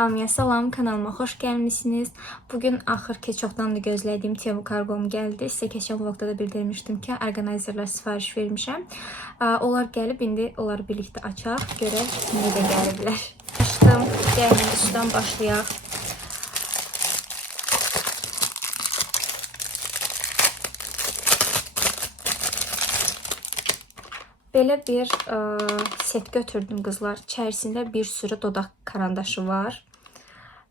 Hamıya salam, kanalıma xoş gəlmişsiniz. Bugün axır ki, çoxdan da gözlədiyim Temu kargom gəldi. Sizə keçən vlogda da bildirmişdim ki, orqanayzerlər sifariş vermişəm. Onlar gəlib, indi onları birlikdə açaq, görək necə gəliblər. Açdım, gəlin üstdən başlayaq. Belə bir set götürdüm qızlar. İçərisində bir sürü dodaq karandaşı var.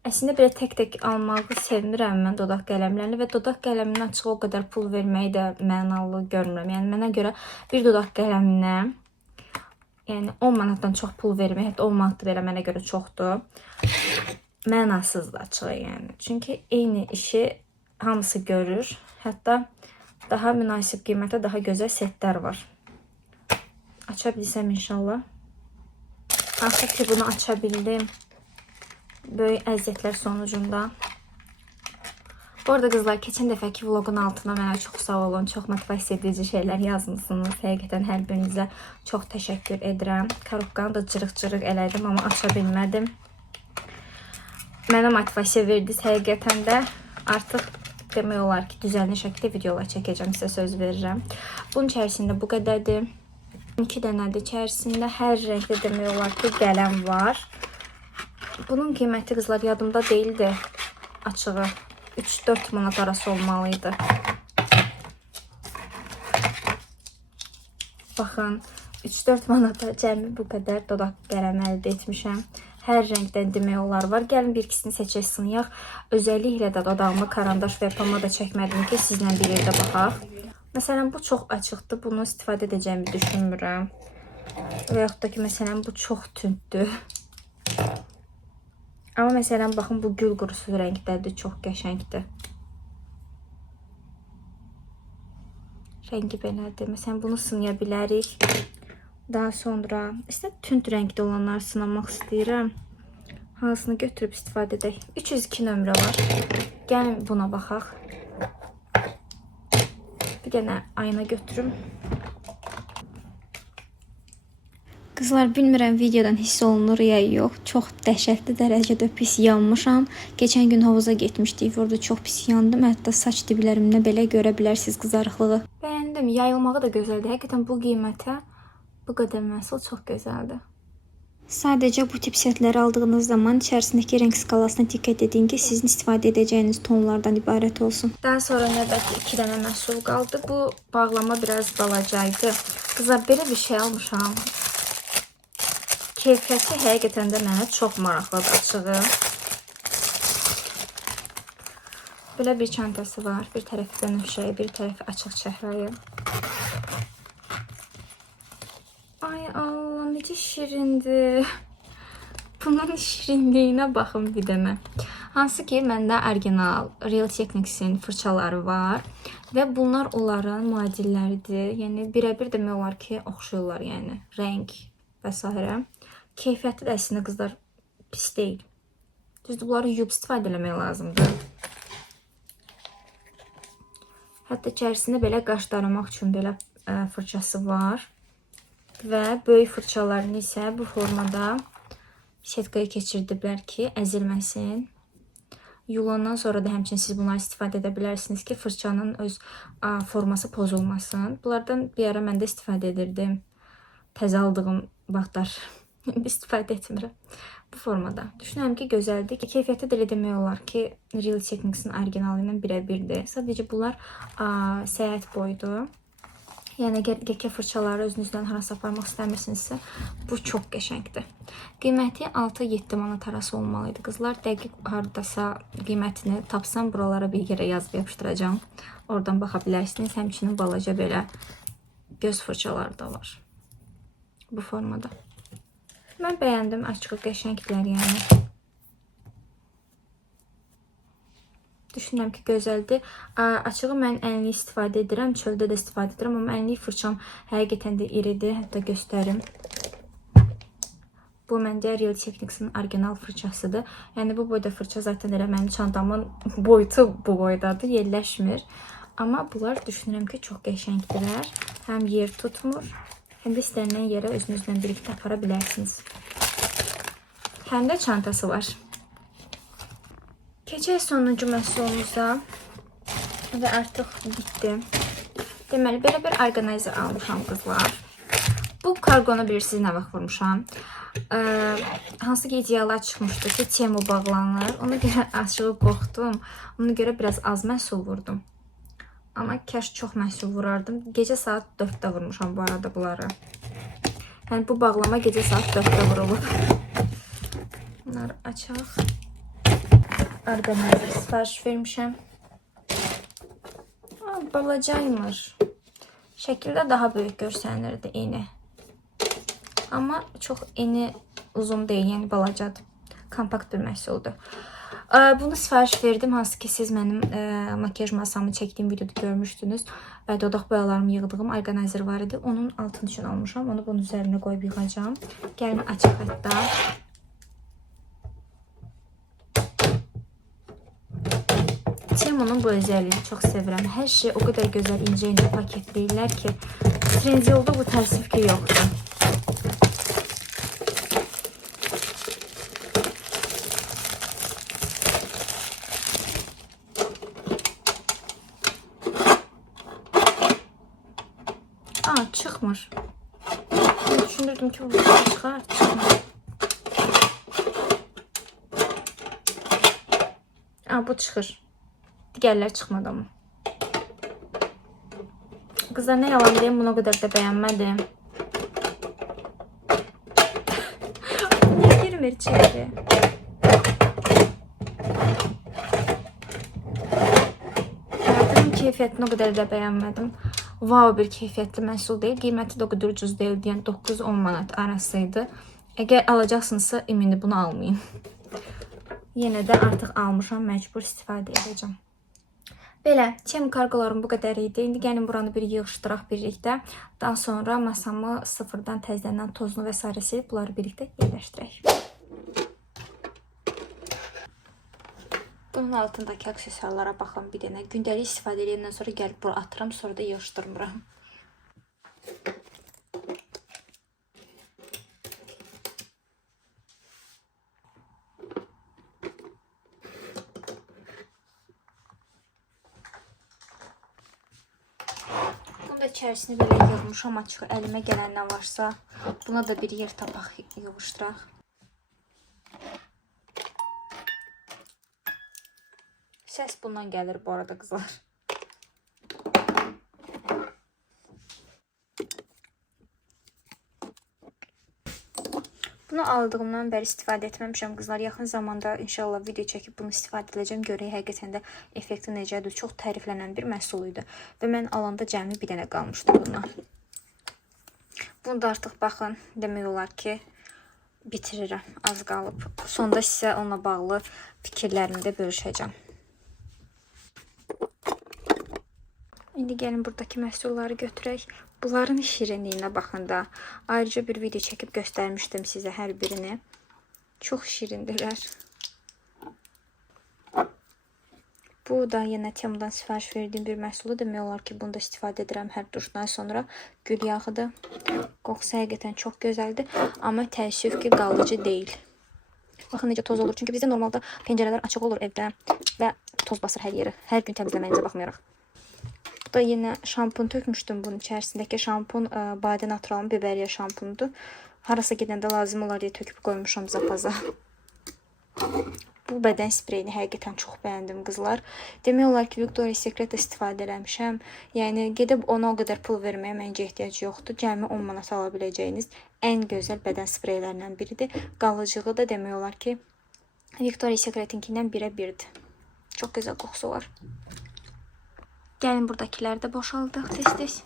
Əslində belə tək-tək almağı sevmirəm mən dodaq qələmlərini və dodaq qələminin açığı o qədər pul verməyi də mənalı görmürəm. Yəni mənə görə bir dodaq qələminə 10 manatdan çox pul vermək, hətta 10 manat da belə mənə görə çoxdur. Mənasızdır açığı yəni. Çünki eyni işi hamısı görür. Hətta daha münasib qiymətə daha gözəl setlər var. Aça bilsəm inşallah. Axır ki bunu aça bildim. Böyük əziyyətlər sonucunda. Bu arada qızlar, keçən dəfəki vlogun altına mənə çox sağ olun. Çox motivasiya edici şeylər yazmışsınız. Həqiqətən hər birinizə çox təşəkkür edirəm. Korobkanı da cırıq-cırıq elədim, amma aça bilmədim. Mənə motivasiya verdiniz həqiqətən də. Artıq demək olar ki, düzənli şəkildə videolar çəkəcəm, sizə söz verirəm. Bunun içərisində bu qədərdir. 2 dənədir içərisində. Hər rəngdə demək olar ki, qələm var. Bunun qiyməti qızlar yadımda deyildi. Açığı 3-4 manat arası olmalıydı. Baxın, 3-4 manata cəmi bu qədər dodaq qələm əldə etmişəm. Hər rəngdən demək olar var. Gəlin bir ikisini seçək, sınayaq. Özəlliklə də dodağıma karandaş və pomada çəkmədim ki, sizlə bir yerdə baxaq. Məsələn, bu çox açıqdır. Bunu istifadə edəcəyimi düşünmürəm. Və yaxud da ki, məsələn, bu çox tündür. Amma məsələn, baxın, bu gül qurusu rəngdədir. Çox qəşəngdir. Rəngi belədir. Məsələn, bunu sınaya bilərik. Daha sonra, tünd rəngdə olanları sınamaq istəyirəm. Hansını götürüb istifadə edək. 302 nömrə var. Gəlin buna baxaq. Bir dənə ayna götürüm. Qızlar, bilmirəm videodan hiss olunur ya yox. Çox dəhşətli dərəcədə pis yanmışam. Keçən gün havuza getmişdik. Orada çox pis yandım. Hətta saç diblərimdə belə görə bilərsiniz qızarıqlığı. Bəyəndim. Yayılmağı da gözəldir. Həqiqətən bu qiymətə bu qədər məhsul çox gözəldir. Sadəcə bu tip setləri aldığınız zaman içərisindəki rəng skalasına diqqət edin ki, sizin istifadə edəcəyiniz tonlardan ibarət olsun. Daha sonra növbəti 2 dənə məhsul qaldı. Bu bağlama biraz balacaydı. Qızlar, belə bir şey almışam. Keyfiyyəti həqiqətən də mənə çox maraqlıdır açığı. Belə bir çantası var. Bir tərəfi bənövşəyi, bir tərəfi açıq çəhrayı. Ay Allah, necə şirindir. Bunun şirinliyinə baxın bir dənə. Hansı ki, məndə orijinal Real Technics'in fırçaları var. Və bunlar onların müadilləridir. Yəni, birə-bir demək olar ki, oxşuyurlar. Yəni, rəng və s. Keyfiyyəti də əslində qızlar pis deyil. Düzdür, bunları yuyub istifadə eləmək lazımdır. Hətta içərisində belə qaş daramaq üçün belə fırçası var. Və böyük fırçalarını isə bu formada setkaya keçirdiblər ki, əzilməsin. Yulandan sonra da həmçinin siz bunları istifadə edə bilərsiniz ki, fırçanın öz forması pozulmasın. Bunlardan bir ara mən də istifadə edirdim. Təzə aldığım vaxtlar istifadə etmirəm. Bu formada. Düşünürəm ki, gözəldir. Keyfiyyəti də elə demək olar ki, Real Technics'in orijinalı ilə birə-birdir. Sadəcə bunlar səyahət boyudur. Yəni, gərək fırçaları özünüzdən harasa aparmaq istəmirsinizsə, bu çox qəşəngdir. Qiyməti 6-7 manat arası olmalıydı. Qızlar, dəqiq haradasa qiymətini tapsam, buralara bir yerə yazıb yapışdıracağım. Oradan baxa bilərsiniz. Həmçinin balaca belə göz fırçaları da var. Bu formada. Mən bəyəndim, açıq qəşənglər yəni. Düşünürəm ki, gözəldir. Açığı mən ənli istifadə edirəm, çöldə də istifadə edirəm, amma ənli fırçam həqiqətən də iridir. Hətta göstərim. Bu məncə Real Technics'in orijinal fırçasıdır. Yəni bu boyda fırça zaten elə mənim çantamın boyutu bu boydadır, yerləşmir. Amma bunlar düşünürəm ki, çox qəşəngdirlər. Həm yer tutmur, həm də istənilən yerə özünüzlə birlikdə apara bilərsiniz. Həm də çantası var. Keçək sonuncu məhsulumuza və artıq bitdi. Deməli, belə bir orqanayzer almışam qızlar. Bu kargonu bilirsiniz nə vaxt vurmuşam. Hansı ki ideyalar çıxmışdı ki, Temu bağlanır. Ona görə açığı qorxdum. Ona görə biraz az məhsul vurdum. Amma kəş çox məhsul vurardım. Gecə saat 4-də vurmuşam bu arada bunları. Yəni bu bağlama gecə saat 4-də vurulub. Bunları açaq. Orqanayzer sifariş vermişəm. Balacaymış. Şəkildə daha böyük görsənirdi eni. Amma çox eni uzun deyil, yəni balacadır. Kompakt bir məhsuldur. Bunu sifariş verdim, hansı ki siz mənim makyaj masamı çəkdiyim videoda görmüşdünüz. Dodaq boyalarımı yığdığım orqanayzer var idi. Onun altını üçün almışam. Onu bunun üzərinə qoyub yığacağım. Gəlin açıq hətta. Temunun bu özəlliyini çox sevirəm. Hər şey o qədər gözəl incə-incə paketləyirlər ki, Trendyolda bu təəssüf ki yoxdur. Çıxmır. Düşünürdüm ki bu çıxar, çıxmır. Bu çıxır. Digərlər çıxmadı amma. Qızlar, nə yalan deyim, bunu o qədər də bəyənmədim. Niyə girmir içəri? Bunun keyfiyyətini o qədər də bəyənmədim. Wow, bir keyfiyyətli məhsul deyil. Qiyməti də o qədər ucuz deyil. Yəni 9-10 manat arasıydı. Əgər alacaqsınızsa, ümini bunu almayın. Yenə də artıq almışam, məcbur istifadə edəcəm. Belə, Temu kargolarım bu qədər idi. İndi gəlin buranı bir yığışdıraq birlikdə. Daha sonra masamı sıfırdan, təzədən tozunu və s. silib bunları birlikdə yerləşdirək. Bunun altındakı aksesuarlara baxın bir dənə. Gündəlik istifadə edəndən sonra gəlib bura atıram, sonra da yığışdırmıram. Bunun da içərisini belə yığmışam, açıq əlimə gələn nə varsa. Buna da bir yer tapaq, yığışdıraq. Səs bundan gəlir bu arada qızlar. Bunu aldığımdan bəri istifadə etməmişəm qızlar. Yaxın zamanda inşallah video çəkib bunu istifadə edəcəm. Görək həqiqətən də effekti necədir. Çox təriflənən bir məhsul idi. Və mən alanda cəmi bir dənə qalmışdı bundan. Bunu da artıq baxın, demək olar ki bitirirəm. Az qalıb. Sonda sizə onunla bağlı fikirlərimi də bölüşəcəm. İndi gəlin buradakı məhsulları götürək. Bunların şirinliyinə baxın da. Ayrıca bir video çəkib göstərmişdim sizə hər birini. Çox şirindirlər. Bu da yenə Temudan sifariş verdiyim bir məhsulu. Demək olar ki, bunu da istifadə edirəm hər duşdan sonra. Gül yağıdır. Qoxusu həqiqətən çox gözəldir. Amma təəssüf ki, qalıcı deyil. Baxın necə toz olur. Çünki bizdə normalda pəncərələr açıq olur evdə və toz basır hər yeri. Hər gün təmizləməyinizə baxmayaraq. Bu da yenə şampun tökmüşdüm bunun içərisindəki şampun badə naturalın biberiya şampunudur. Harasa gedəndə lazım olar deyə töküb qoymuşam zapaza. Bu bədən spreyini həqiqətən çox bəyəndim qızlar. Demək olar ki, Victoria's Secret istifadə eləmişəm. Yəni gedib ona o qədər pul verməyə məncə ehtiyac yoxdur. Cəmi 10 manat ala biləcəyiniz ən gözəl bədən spreylərindən biridir. Qalıcığı da demək olar ki, Victoria's Secret'inkindən birə birdir. Çox gözəl qoxusu var. Gəlin buradakiləri də boşaldıq tez-tez.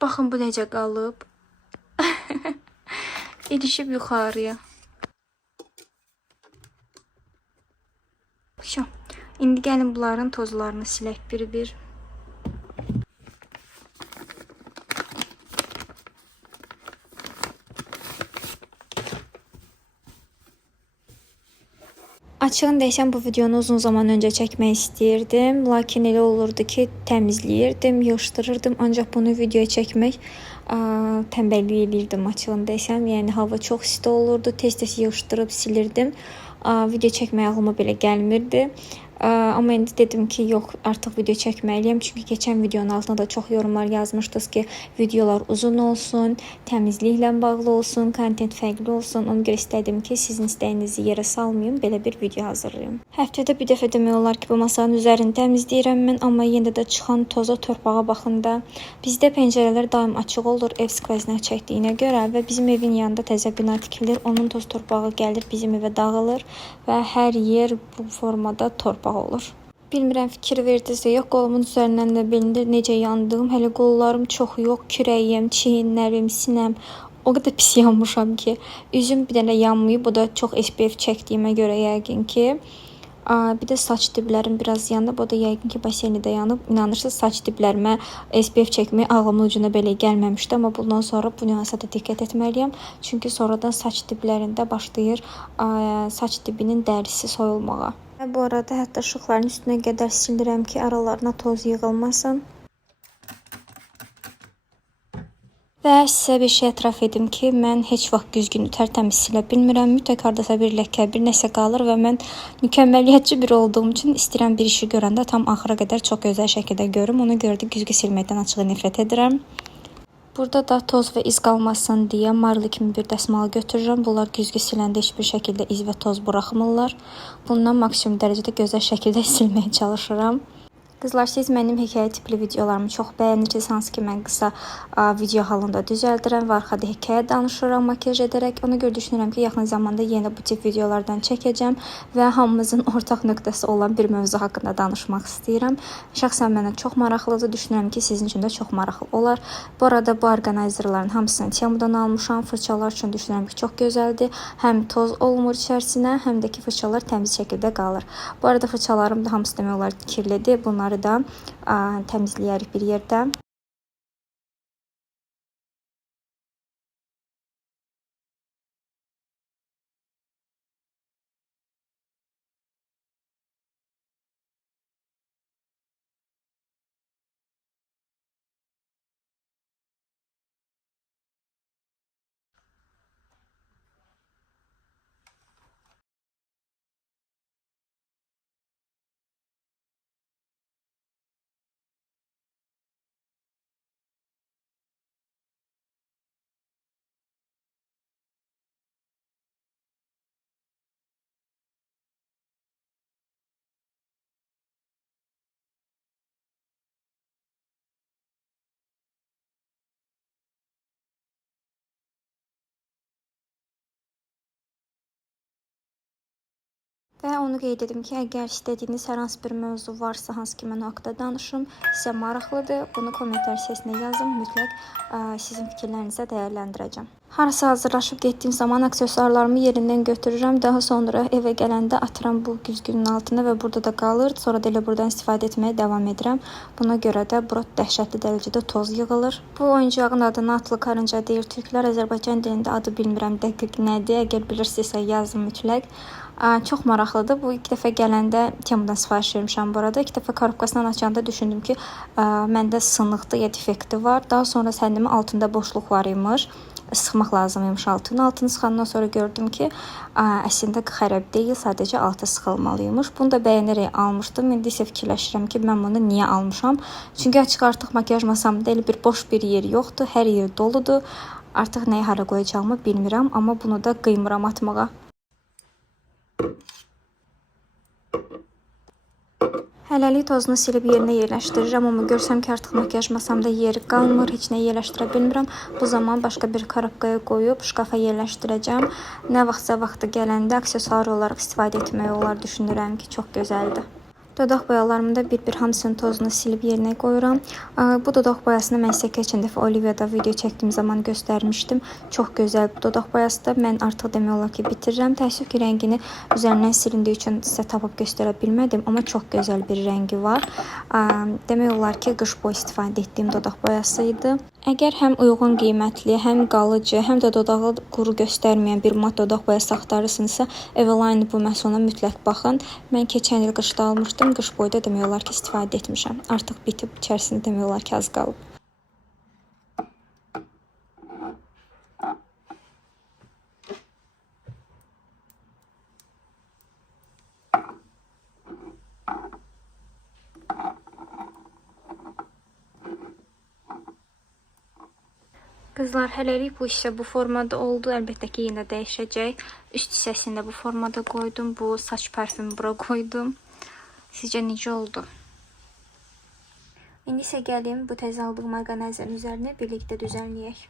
Baxın bu necə qalıb. İlişib yuxarıya. İndi gəlin bunların tozlarını silək bir-bir. Açığını desəm bu videonu uzun zaman öncə çəkmək istəyirdim, lakin elə olurdu ki, təmizləyirdim, yığışdırırdım, ancaq bunu videoya çəkmək tənbəllik edirdim açığını desəm. Yəni hava çox isti olurdu, tez-tez yığışdırıb silirdim. Video çəkmək ağlıma belə gəlmirdi. Amma indi dedim ki, yox, artıq video çəkməliyəm. Çünki keçən videonun altına da çox yorumlar yazmışdınız ki, videolar uzun olsun, təmizliklə bağlı olsun, kontent fərqli olsun. Ona görə istədim ki, sizin istəyinizi yerə salmayım, belə bir video hazırlayım. Həftədə bir dəfə demək olar ki, bu masanın üzərini təmizləyirəm mən, amma yenə də çıxan toza, torpağa baxın da. Bizdə pəncərələr daim açıq olur ev skvoznak çəkdiyinə görə və bizim evin yanında təzə bina tikilir. Onun toz torpağı gəlir, bizim evə dağılır və hər yer bu formada torpaq olur. Bilmirəm fikir verdinizsə, yox, qolumun üzərindən də bilinir necə yandığım. Hələ qollarım çox yox, kürəyim, çiyinlərim, sinəm o qədər pis yanmışam ki, üzüm bir dənə yanmayıb. O da çox SPF çəkdiyimə görə yəqin ki. Bir də saç diblərim biraz yanıb. O da yəqin ki, baseynidə yanıb. İnanırsınız, saç diblərimə SPF çəkmək ağlımın ucuna belə gəlməmişdi. Amma bundan sonra bu nüansa da diqqət etməliyəm. Çünki sonradan saç diblərində başlayır saç dibinin dərisi soyulmağa. Bu arada hətta şıxların üstünə qədər silirəm ki, aralarına toz yığılmasın. Və sizə bir şey etiraf edim ki, mən heç vaxt güzgünü tərtəmiz silə bilmirəm. Mütləq hardasa bir ləkə, bir nəsə qalır və mən mükəmməliyyətçi biri olduğum üçün istəyirəm bir işi görəndə tam axıra qədər çox gözəl şəkildə görüm. Ona görə də güzgü silməkdən açığı nifrət edirəm. Burada da toz və iz qalmasın deyə marli kimi bir dəsmal götürürəm. Bunlar güzgü siləndə heç bir şəkildə iz və toz buraxmırlar. Bundan maksimum dərəcədə gözəl şəkildə silməyə çalışıram. Qızlar, siz mənim hekayə tipli videolarımı çox bəyənirsiniz. Hansı ki, mən qısa video halında düzəldirəm və arxada hekayə danışıram makyaj edərək. Ona görə düşünürəm ki, yaxın zamanda yenə bu tip videolardan çəkəcəm və hamımızın ortaq nöqtəsi olan bir mövzu haqqında danışmaq istəyirəm. Şəxsən mənə çox maraqlıdır. Düşünürəm ki, sizin üçün də çox maraqlı olar. Bu arada bu orqanayzerlərin hamısını Temudan almışam. Fırçalar üçün düşünürəm ki, çox gözəldir. Həm toz olmur içərisinə, həm də ki, fırçalar təmiz şəkildə qalır. Bu arada fırçalarım da hamısı demək olar kirlidir. Bunları da təmizləyərik bir yerdə. Və onu qeyd edim ki, əgər istədiyiniz hər hansı bir mövzu varsa, hansı ki, mən haqqda danışım, sizə maraqlıdır, bunu kommentar hissəsinə yazın, mütləq sizin fikirlərinizə dəyərləndirəcəm. Harasa hazırlaşıb getdiyim zaman aksesuarlarımı yerindən götürürəm, daha sonra evə gələndə atıram bu güzgünün altına və burada da qalır, sonra da elə buradan istifadə etməyə davam edirəm. Buna görə də bura dəhşətli dərəcədə toz yığılır. Bu oyuncağın adını atlı karınca deyir türklər, Azərbaycan dilində adı bilmirəm dəqiq nədir, əgər bilirsinizsə yazın mütləq. Çox maraqlıdır. Bu ilk dəfə gələndə Temudan sifariş vermişəm bu arada. İlk dəfə korobkasından açanda düşündüm ki, məndə sınıqdır ya defekti var. Daha sonra səndimi altında boşluq var imiş. Sıxmaq lazım imiş altını. Altını sıxandan sonra gördüm ki, əslində xərab deyil, sadəcə altı sıxılmalıymış. Bunu da bəyənərək almışdım. İndi isə fikirləşirəm ki, mən bunu niyə almışam? Çünki açıq artıq makyaj masamda elə bir boş bir yer yoxdur. Hər yer doludur. Artıq nəyi hara qoyacağımı bilmirəm, amma bunu da qıymıram atmağa. Hələlik tozunu silib yerinə yerləşdirirəm, amma görsəm ki, artıq makyaj masamda yeri qalmır, heç nə yerləşdirə bilmirəm. Bu zaman başqa bir korobkaya qoyub şkafa yerləşdirəcəm. Nə vaxtsa gələndə aksesuar olaraq istifadə etmək olar, düşünürəm ki, çox gözəldir. Dodaq boyalarımı da bir hamısının tozunu silib yerinə qoyuram. Bu dodaq boyasını mən sizə keçən dəfə Olivia'da video çəkdiyim zaman göstərmişdim. Çox gözəl bu dodaq boyası da. Mən artıq demək olar ki, bitirirəm. Təəssüf ki, rəngini üzərindən silindiyi üçün sizə tapıb göstərə bilmədim, amma çox gözəl bir rəngi var. Demək olar ki, qış boyu istifadə etdiyim dodaq boyası idi. Əgər həm uyğun qiymətli, həm qalıcı, həm də dodağı quru göstərməyən bir mat dodaq boyası axtarırsınızsa, Eveline bu məhsuluna mütləq baxın. Mən keçən il qışda almışdım. Qış boyu da demək olar ki, istifadə etmişəm. Artıq bitib, içərisində demək olar ki, az qalıb. Qızlar, hələlik bu isə bu formada oldu. Əlbəttə ki, yenə dəyişəcək. Üst hissəsində bu formada qoydum. Bu saç parfümü bura qoydum. Sizcə necə oldu? İndi isə gəlim bu təzə aldığım orqanizərin üzərinə birlikdə düzənləyək.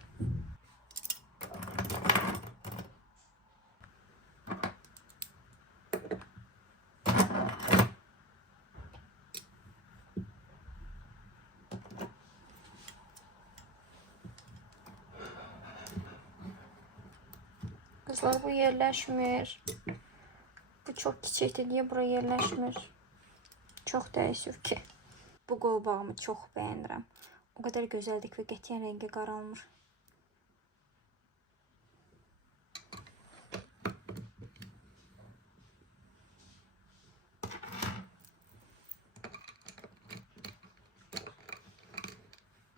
Qızlar, bu yerləşmir. Bu çox kiçikdir. Niyə bura yerləşmir? Çox təəssüf ki. Bu qolbağımı çox bəyənirəm. O qədər gözəldir ki, qətiyyən rəngi qaralmır.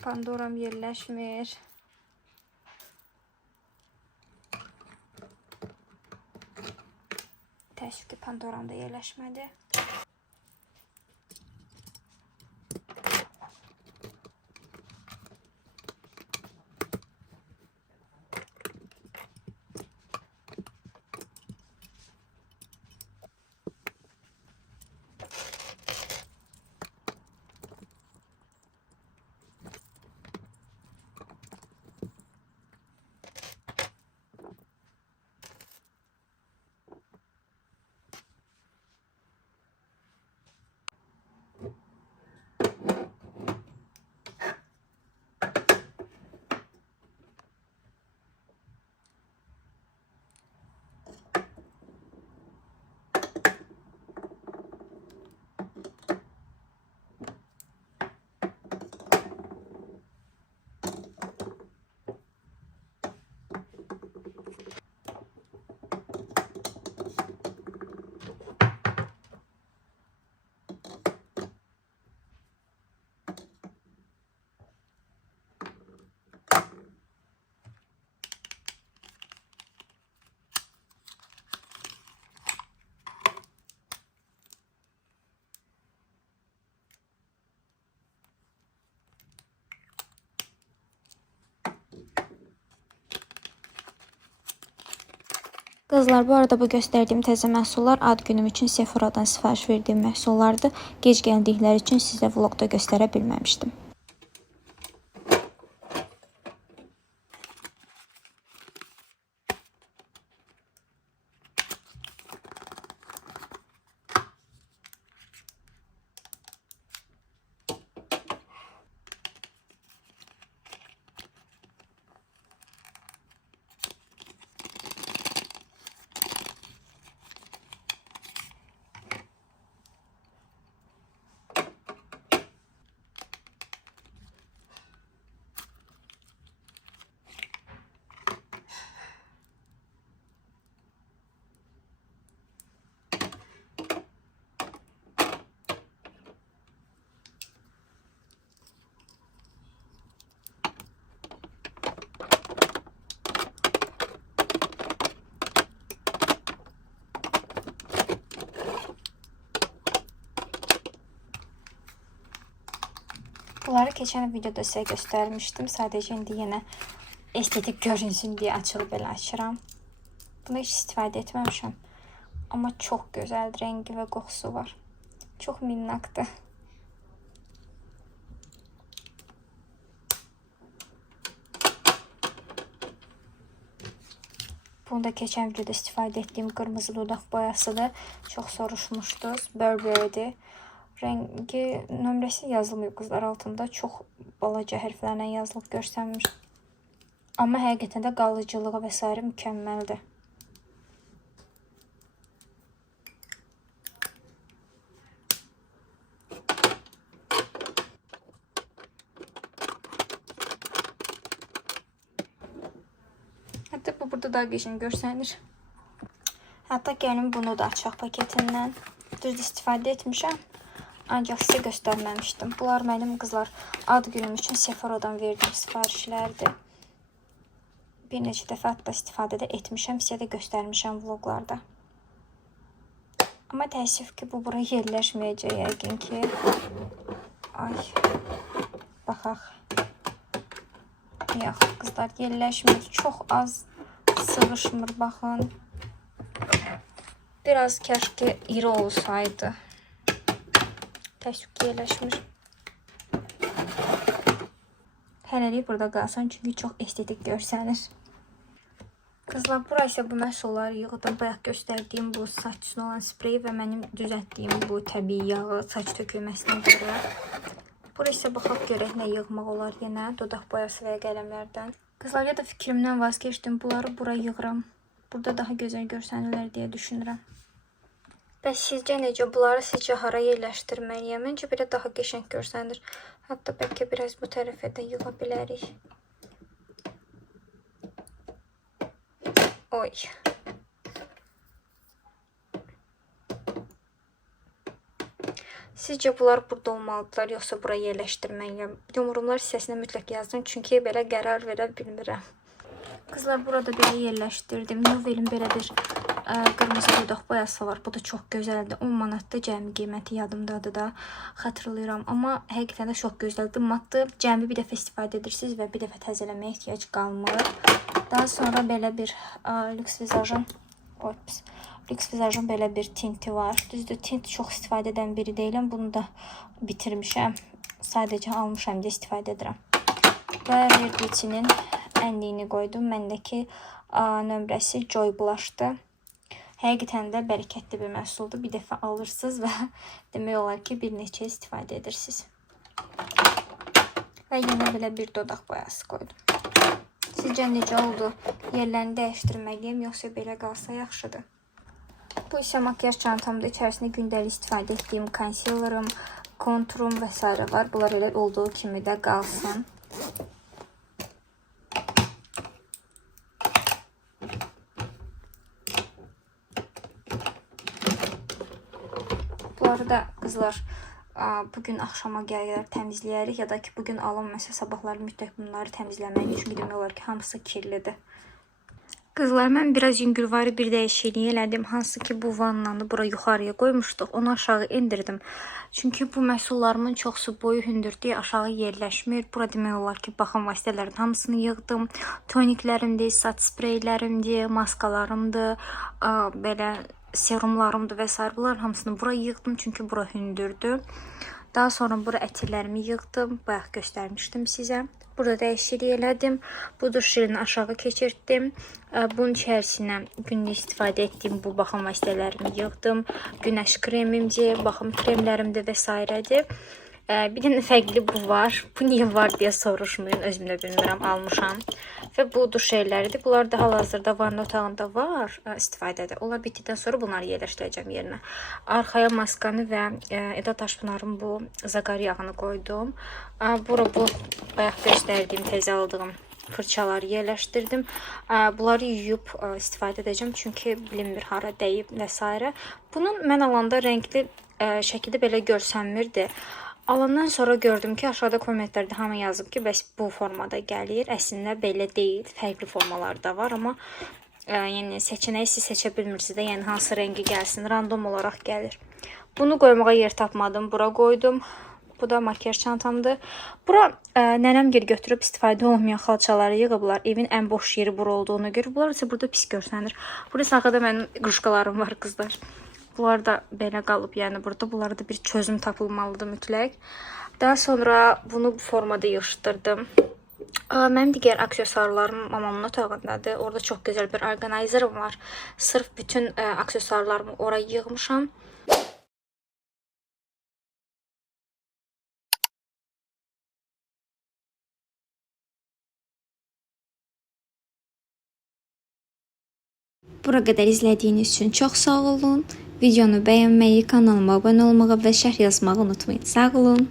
Pandoram yerləşmir. Təəssüf ki, Pandoram da yerləşmədi. Qızlar, bu arada bu göstərdiyim təzə məhsullar ad günüm üçün Sephora'dan sifariş verdiyim məhsullardır. Gec gəldikləri üçün sizə vlogda göstərə bilməmişdim. Bunları keçən videoda sizə göstərmişdim. Sadəcə indi yenə estetik görünsün deyə açılıb belə açıram. Bunu heç istifadə etməmişəm. Amma çox gözəl rəngi və qoxusu var. Çox minnaqdır. Bunu da keçən videoda istifadə etdiyim qırmızı dodaq boyasıdır. Çox soruşmuşdunuz. Burberry'dir. Rəngi nömrəsi yazılmıyor qızlar altında. Çox balaca hərflərlə yazılıb görsənmir. Amma həqiqətən də qalıcılığı və s. mükəmməldir. Burada daha qəşəng görsənir. Hətta gəlin bunu da açaq paketindən. Düz istifadə etmişəm. Ancaq sizə göstərməmişdim. Bunlar mənim qızlar ad günüm üçün Sephora'dan verdiyim sifarişlərdir. Bir neçə dəfə hətta istifadə də etmişəm. Sizə də göstərmişəm vloglarda. Amma təəssüf ki, bu bura yerləşməyəcək yəqin ki. Ay. Baxaq. Yox, qızlar yerləşmir. Çox az sığışmır, baxın. Biraz kəşki iri olsaydı. Təəssüf ki, yerləşmir. Hələlik burada qalsın, çünki çox estetik görsənir. Qızlar, burası bu məhsulları yığdım. Bayaq göstərdiyim bu saç üçün olan sprey və mənim düzəltdiyim bu təbii yağı saç tökülməsinə görə. Burası baxaq görək nə yığmaq olar yenə. Dodaq boyası və qələmlərdən. Qızlar, ya da fikrimdən vazgeçdim. Bunları bura yığıram. Burada daha gözəl görsənirlər deyə düşünürəm. Bəs sizcə necə? Bunları sizcə hara yerləşdirməliyəm? Məncə belə daha qəşəng görsənir. Hətta bəlkə biraz bu tərəfə də yığa bilərik. Oy. Sizcə bunlar burada olmalıdırlar, yoxsa bura yerləşdirməliyəm? Yorumlar hissəsinə mütləq yazın, çünki belə qərar verə bilmirəm. Qızlar, burada belə yerləşdirdim. Novelin belə bir qırmızı dodaq boyası var. Bu da çox gözəldir. 10 manatda cəmi qiyməti yadımdadır da. Xatırlayıram. Amma həqiqətən də çox gözəldir. Matlı cəmi bir dəfə istifadə edirsiniz və bir dəfə təzələməyə ehtiyac qalmır. Daha sonra belə bir Lux Visajın belə bir tinti var. Düzdür, tint çox istifadə edən biri deyiləm. Bunu da bitirmişəm. Sadəcə almışam deyə istifadə edirəm. Və verdiyicinin ənliyini qoydum. Məndəki nömrəsi Joy Blush'dır. Həqiqətən də bərəkətli bir məhsuldur. Bir dəfə alırsınız və demək olar ki, bir neçə istifadə edirsiniz. Və yenə belə bir dodaq boyası qoydum. Sizcə necə oldu? Yerlərini dəyişdirməliyəm, yoxsa belə qalsa yaxşıdır? Bu isə makyaj çantamda. İçərisində gündəlik istifadə etdiyim konsilerim, konturum və s. var. Bunlar elə olduğu kimi də qalsın. Bunları da qızlar bugün axşama gəlirlər təmizləyərik, ya da ki bugün alınmasa sabahları mütləq bunları təmizləməliyik, çünki demək olar ki hamısı kirlidir. Qızlar, mən biraz yüngülvari bir dəyişiklik elədim. Hansı ki bu vannanı bura yuxarıya qoymuşduq. Onu aşağı indirdim. Çünki bu məhsullarımın çoxsu boyu hündürdür, aşağı yerləşmir. Bura demək olar ki baxım vasitələrin hamısını yığdım. Toniklərimdir, saç spreylərimdir, maskalarımdır, belə serumlarımdır və s. Bunların hamısını bura yığdım, çünki bura hündürdür. Daha sonra bura ətirlərimi yığdım. Bayaq göstərmişdim sizə. Burada dəyişiklik elədim. Bu duş jelini aşağı keçirtdim. Bunun içərisinə günlük istifadə etdiyim bu baxım vasitələrimi yığdım. Günəş kremimdir, baxım kremlərimdir və s. Bir dənə fərqli bu var. Bu niyə var deyə soruşmayın. Özüm də bilmirəm, almışam. Və bu duş jelləridir. Bunlar da hal-hazırda vanna otağında var istifadədə. Onlar bitdikdən sonra bunları yerləşdirəcəm yerinə. Arxaya maskanı və Eda Taşpınarın bu zaqar yağını qoydum. Bura bu bayaq göstərdiyim, təzə aldığım fırçaları yerləşdirdim. Bunları yuyub istifadə edəcəm, çünki bilinmir hara dəyib və s. Bunun mən alanda rəngli şəkildə belə görsənmirdi. Alandan sonra gördüm ki, aşağıda kommentlərdə hamı yazıb ki, bəs bu formada gəlir. Əslində belə deyil, fərqli formalar da var, amma yəni seçənəyi siz seçə bilmirsiniz də, yəni hansı rəngi gəlsin, random olaraq gəlir. Bunu qoymağa yer tapmadım, bura qoydum. Bu da makyaj çantamdır. Bura nənəmgil götürüb istifadə olmayan xalçaları yığıblar. Evin ən boş yeri bura olduğuna görə. Bunlar isə burada pis görsənir. Burası arxada mənim quşqalarım var, qızlar. Bunlar da belə qalıb, yəni burada bunlara da bir çözüm tapılmalıdır mütləq. Daha sonra bunu bu formada yığışdırdım. Mənim digər aksesuarlarım mamamın otağındadır. Orada çox gözəl bir orqanayzerim var. Sırf bütün aksesuarlarımı oraya yığmışam. Bura qədər izlədiyiniz üçün çox sağ olun. Videonu bəyənməyi, kanalıma abunə olmağı və şərh yazmağı unutmayın. Sağ olun.